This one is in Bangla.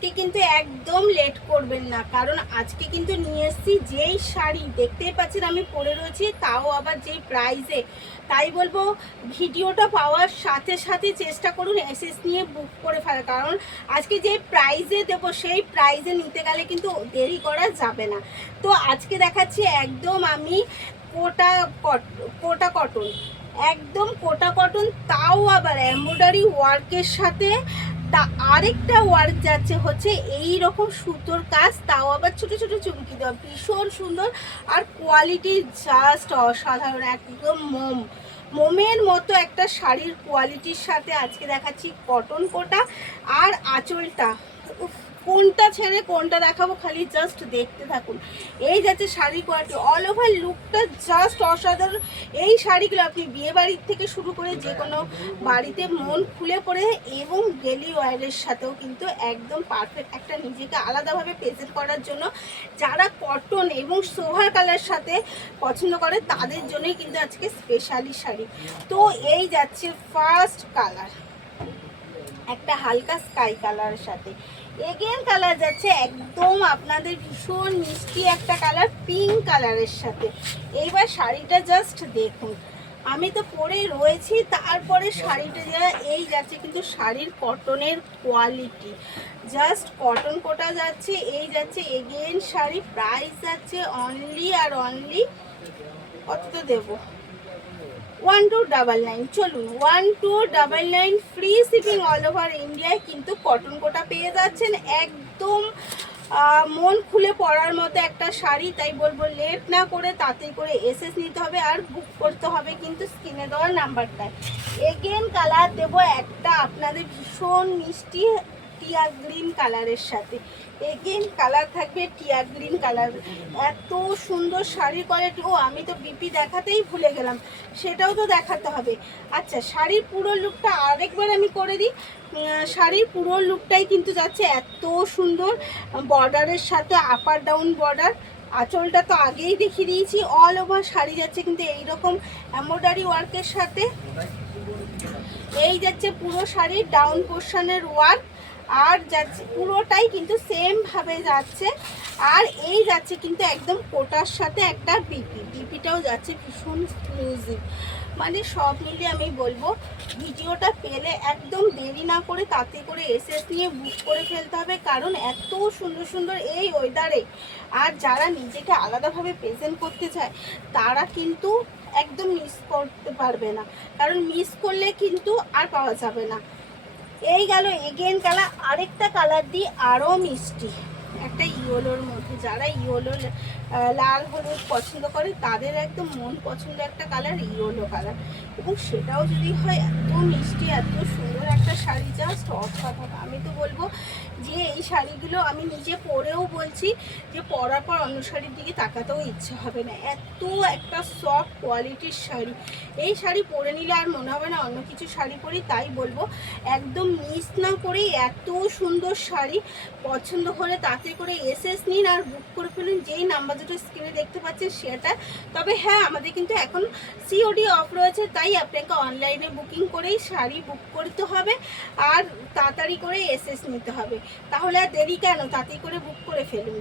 আজকে কিন্তু একদম লেট করবেন না, কারণ আজকে কিন্তু নিয়ে এসেছি যেই শাড়ি দেখতেই পাচ্ছেন আমি পরে রয়েছি, তাও আবার যেই প্রাইসে। তাই বলবো ভিডিওটা পাওয়ার সাথে সাথে চেষ্টা করুন এসএস নিয়ে বুক করে ফেলা, কারণ আজকে যে প্রাইসে দেবো সেই প্রাইসে নিতে গেলে কিন্তু দেরি করা যাবে না। তো আজকে দেখাচ্ছি একদম আমি কোটা কটন, একদম কোটা কটন, তাও আবার এমব্রয়ডারি ওয়ার্কের সাথে তা আরেকটা ওয়ার্ক যাচ্ছে হচ্ছে এই রকম সুতোর কাজ, তাও আবার ছোট ছোট চুমকি দেওয়া, ভীষণ সুন্দর। আর কোয়ালিটি জাস্ট অসাধারণ, একদম মোমের মতো একটা শাড়ির কোয়ালিটির সাথে আজকে দেখাচ্ছি কটন কোটা। আর আঁচলটা কোনটা ছেড়ে কোনটা দেখাবো, খালি জাস্ট দেখতে থাকুন। এই যাচ্ছে শাড়ির কোয়ালিটি, অল ওভার লুকটা জাস্ট অসাধারণ। এই শাড়িগুলো আপনি বিয়ে বাড়ির থেকে শুরু করে যে কোনো বাড়িতে মন খুলে পড়ে এবং ডেলি ওয়ারের সাথেও কিন্তু একদম পারফেক্ট একটা নিজেকে আলাদাভাবে প্রেজেন্ট করার জন্য যারা কটন এবং সোভার কালার সাথে পছন্দ করে তাদের জন্যই কিন্তু আজকে স্পেশালি শাড়ি। তো এই যাচ্ছে ফার্স্ট কালার, একটা হালকা স্কাই কালারের সাথে এগেন কালার যাচ্ছে একদম আপনাদের ভীষণ মিষ্টি একটা কালার পিঙ্ক কালারের সাথে। এইবার শাড়িটা জাস্ট দেখুন, আমি তো পরে রয়েছি, তারপরে শাড়িটা এই যাচ্ছে কিন্তু শাড়ির কটনের কোয়ালিটি জাস্ট কটন কোটা যাচ্ছে। এই যাচ্ছে এগেন শাড়ি, প্রাইস যাচ্ছে অনলি আর অনলি কতটা দেবো 1299। চলুন 1299 ফ্রি শিপিং অল ওভার ইন্ডিয়ায় কিন্তু কটন কোটা পেয়ে যাচ্ছেন, একদম মন খুলে পরার মতো একটা শাড়ি। তাই বলবো লেট না করে তাড়াতাড়ি করে এসএস নিতে হবে আর বুক করতে হবে কিন্তু স্ক্রিনে দেওয়ার নাম্বারটায়। এগেন কালার দেবো একটা আপনাদের ভীষণ মিষ্টি টিয়া গ্রিন কালারের সাথে, এগেন কালার থাকবে টিয়া গ্রিন কালার। এত সুন্দর শাড়ির কোয়ালিটি, ও আমি তো বিপি দেখাতেই ভুলে গেলাম, সেটাও তো দেখাতে হবে। আচ্ছা শাড়ির পুরো লুকটা আরেকবার আমি করে দিই। শাড়ির পুরো লুকটাই কিন্তু যাচ্ছে এত সুন্দর বর্ডারের সাথে, আপার ডাউন বর্ডার। আঁচলটা তো আগেই দেখিয়ে দিয়েছি, অল ওভার শাড়ি যাচ্ছে কিন্তু এইরকম এমব্রয়ডারি ওয়ার্কের সাথে। এই যাচ্ছে পুরো শাড়ির ডাউন পোর্শনের ওয়ার্ক, আর যাচ্ছে পুরোটাই কিন্তু সেম ভাবে যাচ্ছে। আর এই যাচ্ছে কিন্তু একদম কোটার সাথে একটা বিপিটাও যাচ্ছে ভীষণ এক্সক্লুসিভ। মানে সব মিলিয়ে আমি বলবো ভিডিওটা পেলে একদম দেরি না করে তাতে করে এসএস নিয়ে বুক করে ফেলতে হবে, কারণ এত সুন্দর সুন্দর এই ওয়েদারে। আর যারা নিজেকে আলাদাভাবে প্রেজেন্ট করতে চায় তারা কিন্তু একদম মিস করতে পারবে না, কারণ মিস করলে কিন্তু আর পাওয়া যাবে না। এই গেল এগেন কালার, আরেকটা কালার দিই আরও মিষ্টি একটা ইয়েলোর মধ্যে। যারা ইয়েলো লাল হলুদ পছন্দ করে তাদের একদম মন পছন্দ একটা কালার ইয়েলো কালার, এবং সেটাও যদি হয় এত মিষ্টি এত সুন্দর একটা শাড়ি জাস্ট অসাধারণ। আমি তো বলবো যে এই শাড়িগুলো আমি নিজে পরেও বলছি যে পরার পর অন্য শাড়ির দিকে তাকাতেও ইচ্ছে হবে না, এত একটা সফট কোয়ালিটির শাড়ি। এই শাড়ি পরে নিলে আর মনে হবে না অন্য কিছু শাড়ি পরি। তাই বলবো একদম মিস না করে এত সুন্দর শাড়ি পছন্দ হলে তাতে করে এসএস নিন আর বুক করে ফেলুন, যেই নাম্বার দুটো স্ক্রিনে দেখতে পাচ্ছেন সেটা। তবে হ্যাঁ আমাদের কিন্তু এখন সিওডি অফ রয়েছে, তাই আপনাকে অনলাইনে বুকিং করেই শাড়ি বুক করতে হবে আর তাড়াতাড়ি করে এসএস নিতে হবে। তাহলে আর দেরি কেন, তাড়াতাড়ি করে বুক করে ফেলুন।